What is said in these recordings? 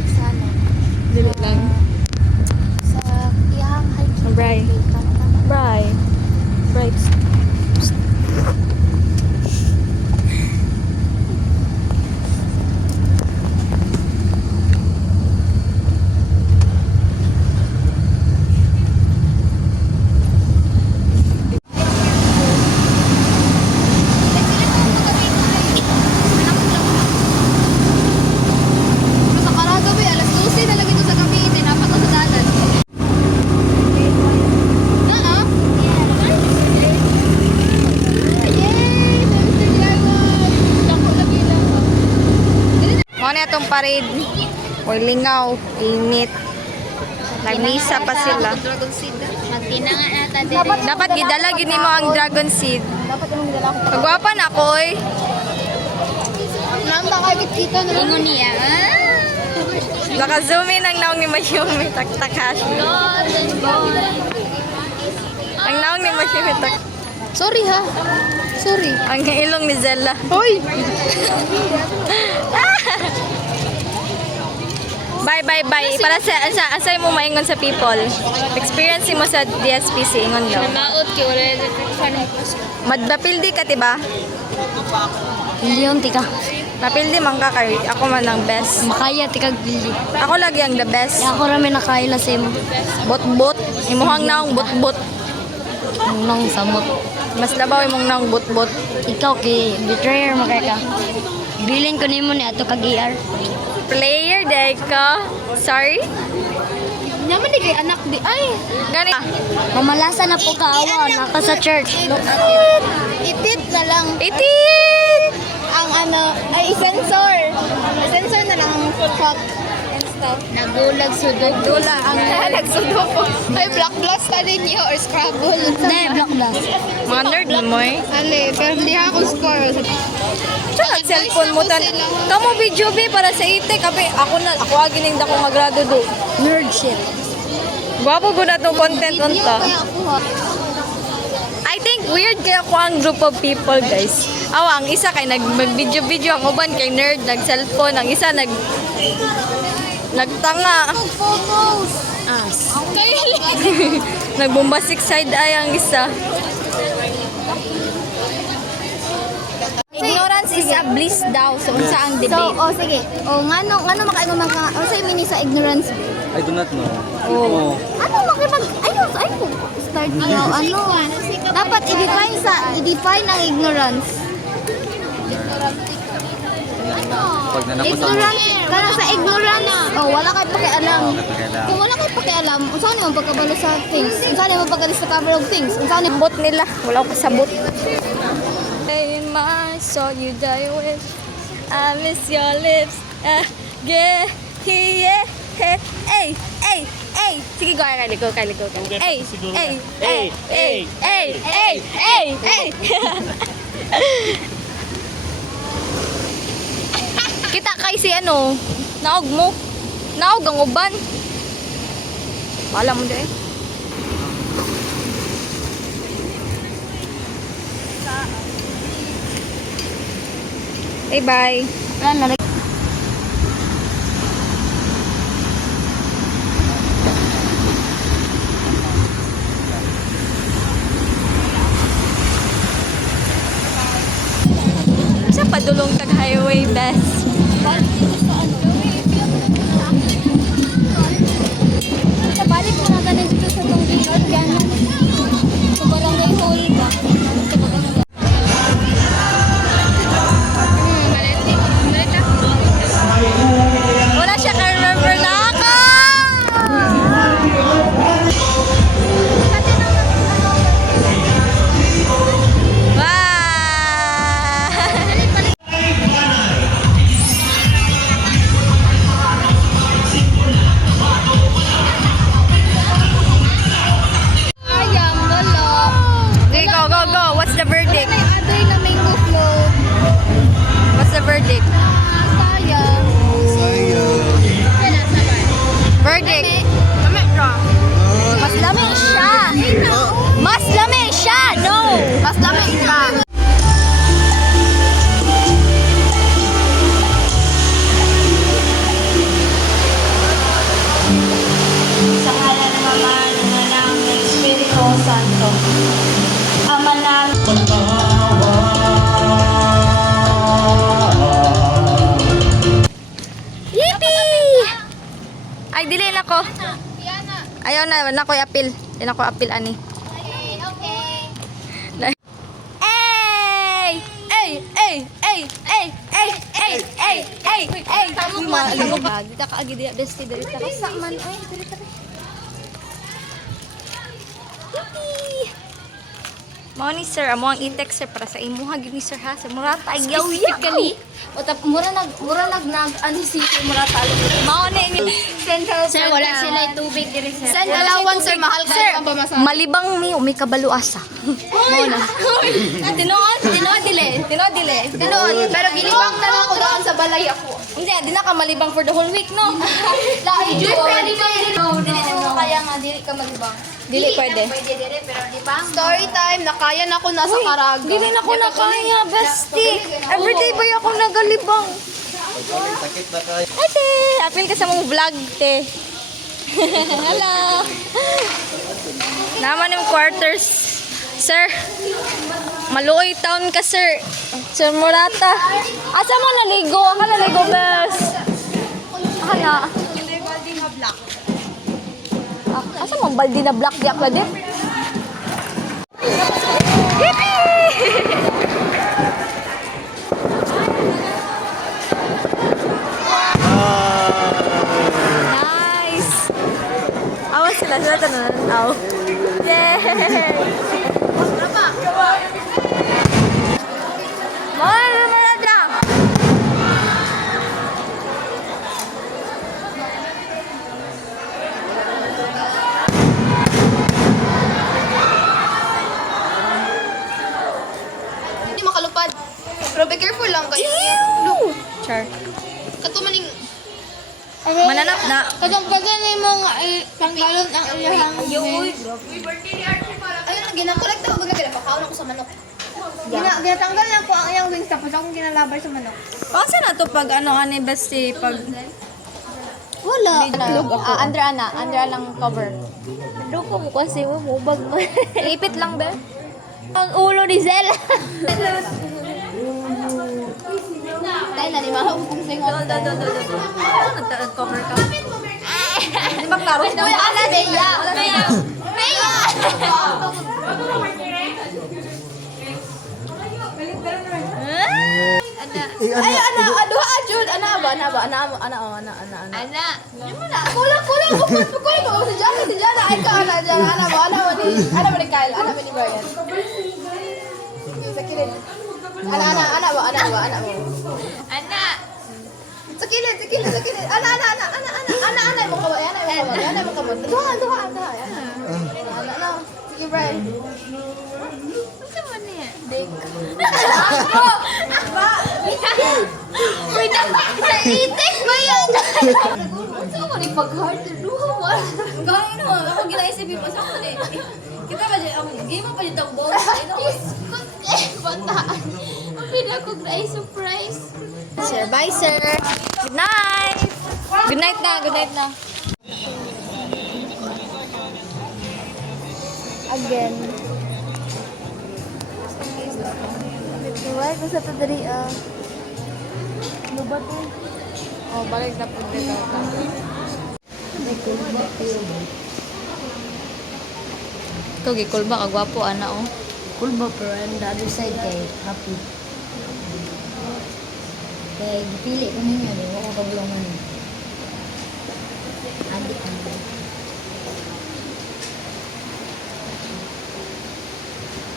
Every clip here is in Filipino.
like sa ano. Dili lang. Sa iyang hiking. Bray. Bray. Bright. Sa Karagabi, alas 12 na lagi ito sa gabi. Tinapat ko sa dalan. Na, ah? Yay! Mr. Dragon! Dako lagi lang. Mo na itong parade. Uy, lingaw. Init. Nagmisa pa sila. Dragon Seed. Magtina nga nata Dapat gidala gini mo ang dragon seed. Dapat yung nila ako. Kagwapa na ako eh. Namba kayo kita na. Ingon niya. Naka-zoom in ang naong ni Mayumi Takahashi. Ang naong ni Mayumi Takahashi. Sorry ha. Sorry. Ang ilong ni Zella. Hoy! Bye, bye, bye. Para sa asay mo maingon sa people. Experience mo sa DSPC, ingon daw. Maot ki wala na Madbapildi ka, tiba? Hindi yung tika. Napildi man ka kay ako man ang best. Makaya tika gili. Ako lagi ang the best. Ako rami nakaila sa imo. Bot-bot. Imuhang naong bot-bot. Nang samot. Mas labaw imong naong bot-bot. Ikaw kay betrayer makaya ka. Bilin ko nimo ni ato kag ER. Player day ka. Sorry? Naman di kay anak di ay. Gani. Mamalasa na po kaawa naka sa church. Itit na lang Itin! ang ano ay i-sensor. I-sensor na lang ang hot and stuff. Nagulag sudog. Dula ang Nagsudok ko. Ay black blast na ninyo or Scrabble. Hindi, block blast. mga nerd mo eh. Ale, pero hindi ako score. Tsaka cellphone mo tan. Kamo video be para sa ite kape ako agining dako nga grado do. Nerd shit. Gwapo gud atong content unta. Kaya ako ha. I think weird kaya ko ang group of people, guys. Awa, ang isa kay mag-video-video, ang uban kay nerd, nag-cellphone, ang isa nagtanga. Photos. As. Nagbombastic side eye ang isa. Ignorance is a bliss daw, so unsa ang So, debate. sige. Ngano makaingon man ka? Unsa meaning sa ignorance? I do not know. Oh. Ano makipag ayun start niyo dapat i-define ang ignorance. Pag nanapos ako, Ignorance kana sa ignorance. Wala kay pakialam. pakialam. Kung wala kay pakialam, unsa ni mo pagkabalo sa things? Unsa ni mo pagka-discover of things? Unsa ni Bot nila, wala ko kasabot. In my soul you die with, I miss your lips. Yeah, yeah, hey, hey, hey, hey. Sige, go, kaliko. Hey, hey, hey, hey, hey, hey, hey, hey. Kita kay si ano, naog mo. Naog ang uban. Wala mo deh. Hey, bye. Wala na. Sa padulong tag highway best. sa balik mo na ganin dito sa Tonggilan ganyan. Sa barangay hall ba? Wala siya ka-remember na ako! Wow! Ay, dili na ko. Ayaw na, wala ko apil. Di na ko apil, ani. Okay. Ay! Ay! Ay! Ay! Ay! Ay! Ay! Ay! Ay! Ay! Tamo mo. Dita ka agi diya, bestie. Dita ka sa man. Ay, dita ka. Yippee! Mao ni sir, amo ang i-text sir para sa imuha gyud ni sir ha. Sa Murata ayaw Specifically, o tap mura nag ano si mura talo. Mao ni Central Sir, wala sila tubig diri sir. Send allowance, sir. Mahal Sir, kayo ang pamasahe. malibang mi umi kabaluasa. Mao na. Tinood dili. Pero gilibang na lang ako doon sa balay ako. Hindi, di na ka malibang for the whole week, no? Lahi, Pwede mo kaya nga dili ka magbang. Dili pwede. Pwede dire pero di ba? Story time, nakayan ako nasa Caraga. Dili na ko na kaya, bestie. Everyday ba ako nagalibang? Sakit na kayo. Ate, apil ka sa mong vlog, te. Hello. Naman yung quarters. Sir, Maluoy town ka, sir. Sir Murata. Asa mo naligo? Aka naligo, bes. Aka na. Asa mo baldi na black di akla di? Nice. Awas sila tanan. Aw. Yay! Mana mana. Hindi makalupad. Pero be careful lang kayo. Ew! Char. Katumaning... Mananap na. Kadang-kadang na yung mga panggalon ang ilahang. Ayun, ginakolekta ko baga pinapakaon ako sa manok. Ginatanggal lang ko ang iyang wings tapos akong ginalabay sa manok. Pasa na to pag ano ani basti pag Wala. Itlog ako. Andra lang cover. do ko mo kasi mo bag mo. Ipit lang ba? Ang ulo ni Zel. Tayo na ni Maha kung singon. Cover ka. Di ba klaro? Uy, ala Bea. Bea. Ay, aduha ajud, ana. Kulang ko si Jana ay ka ana ba ni Kyle, ana ba ni Brian. Sa kilid. Ana ba. Sa kilid. Ana mo kaway, ana mo kaway. Duha. Ana. Sige, Brian. Wait, itik ba yan? Saan mo rin pag-heart? Duha mo. Gawin mo, ako ginaisipin mo sa akin. Kita ba dyan, ako game mo pa dito ang boss. Bataan. Ang pwede ako surprise. Sir, bye sir. Good night. Good night na. Again. Why? Basta ito dari, ano ba ito? Oh, balik na po dito. Ito, gikul ba? Kagwapo, ana, oh. Cool ba pero on the other side kay happy. Kaya pili ko ninyo, di ko kabulungan. Adik.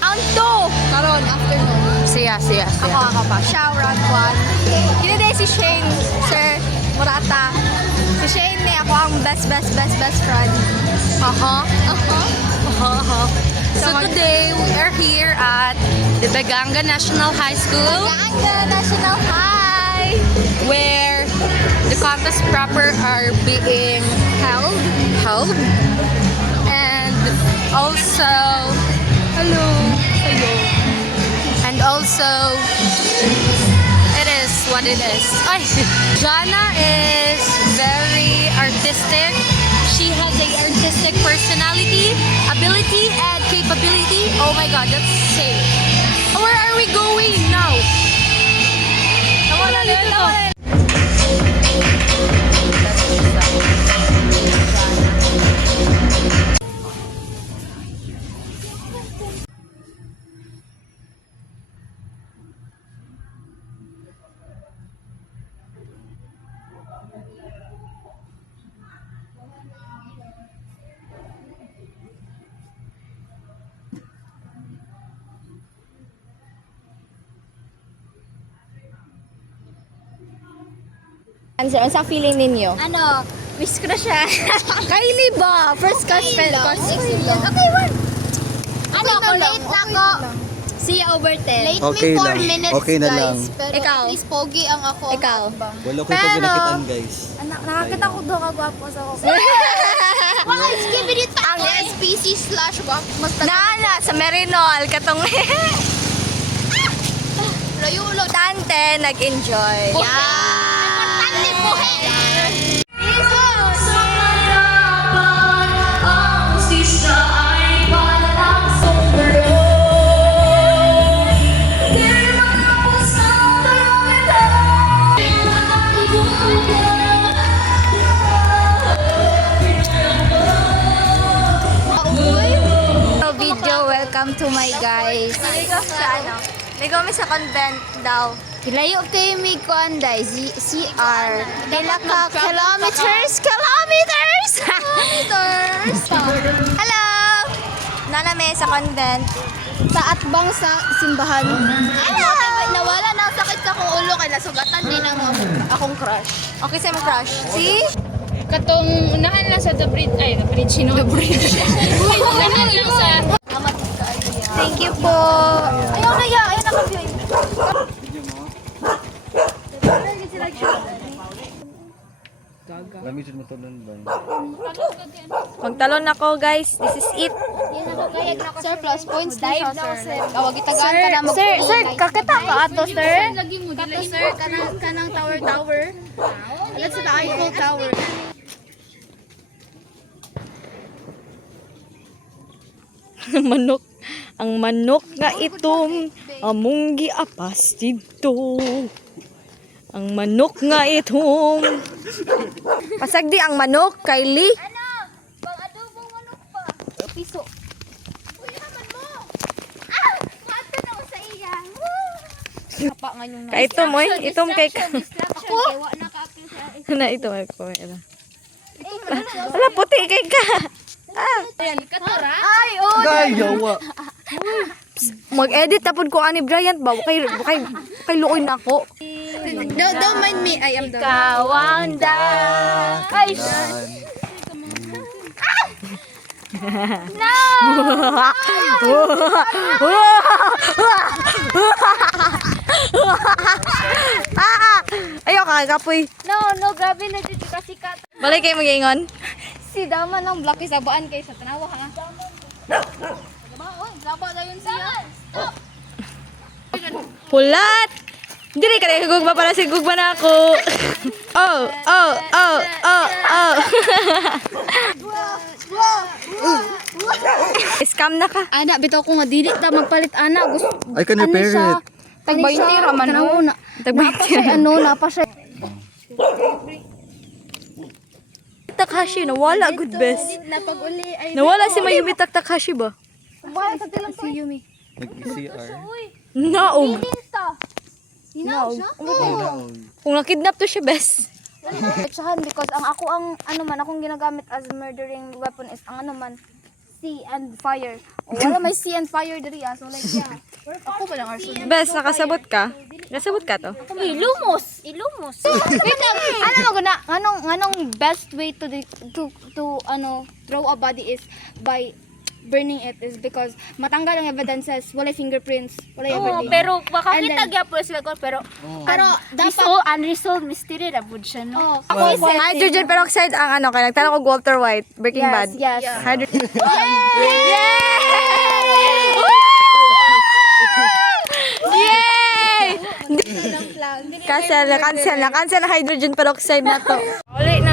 Round 2! Karon, afternoon. Siya. Ako pa. Siya, round 1. Kini day si Shane, Sir Murata. Si Shane ni ako ang best friend. So today we are here at the Baganga National High School Baganga National High! where the contest proper are being held and also and also it is what it is. Ay, Jana is very artistic. She has a artistic personality, ability, and capability. Oh my God, that's safe. Where are we going now? Come on, Answer, ang feeling ninyo? Ano, miss ko na siya. Kylie ba? First crush, Okay lang. Okay, one. Ano, ako late na ako. See you over 10. Late Okay me 4 lang. minutes, Okay na lang. guys. Pero Ikaw. at least pogi ang ako. Ikaw. Wala ko pagkanakitan, guys. Nakakita ko doon kagwapo sa ako. Mga skibidi ang SPC / mas Naana, sa Merinol, katong Rayulo. Tante, nag-enjoy. Importante po Video, welcome to my guys. Ligo mi sa convent daw. Kilayo kay mi kuanday CR. Pila ka kilometers. Hello! Naname sa convent. Sa atbang sa simbahan. Nawala na ang sakit sa kong ulo kay nasugatan din ang akong crush. Okay sa mo crush. See? Katong unahan lang sa the bridge. Ay, the bridge, no? The bridge. Unahan lang sa... Thank you po. Ayaw na ya, ayaw na ka-view. Lami siya matulon ba? Magtalon ako guys. This is it. Sir, plus points din siya, sir. Kawag itagaan ka na mag- Sir, kakita ka ato, sir? Kato, sir, kanang tower. Alam sa Eiffel Tower. Manok. Ang manok nga itong among giapas dito. Ang manok nga itong pasagdi ang manok, Kylie. Ano? Bang adobong manok pa. Piso. Uy, naman mo! Ah! Mato na ko sa iya. Apa nga yung Kay ito mo itong kay Ako? Wa na ka sa na ito ko. Wala puti kay ka. Katura? Ay, oh! Gayawa! Mag-edit tapon ko ani Bryant ba? Kay luoy na ako. Don't mind me, I am the... Kawanda. Ay, Ayaw kagapoy. No, grabe na dito kasi ka. Balay kayo mag-ingon. Si Dama ng block is abaan kay sa tanawa ha. Laba na yun siya. Hulat! Dili ka rin gugba para si gugba na ako. Oh. Scam na ka. Ana, bitaw ko nga dili ta magpalit ana. Gusto I can repair it. tag-20 raman no. Napa siya. Takahashi, nawala good best. Napag-uli ay Nawala si Mayumi Takahashi ba? si Yumi. Nag-CR. Naog. Hinaw siya? Kung nakidnap to siya best. Tsahan because ang ano man akong ginagamit as murdering weapon is ang ano man sea and fire. O, wala may sea and fire diri so like yeah. Ako ba lang arso? Best, nakasabot ka? Nakasabot ka to? Ilumos. Wait lang. Ano mo guna? Anong best way to throw a body is by burning it is because matanggal ang evidences, wala fingerprints, wala everything. Pero And makakita then- gyapon sila ko pero dapat unresolved mystery ra bud siya no. ako is Hydrogen peroxide ang ano, kaya nagtanong ko Walter White, Breaking Bad. yes. Hydrogen. Yay! Cancel na hydrogen peroxide na to. Uli na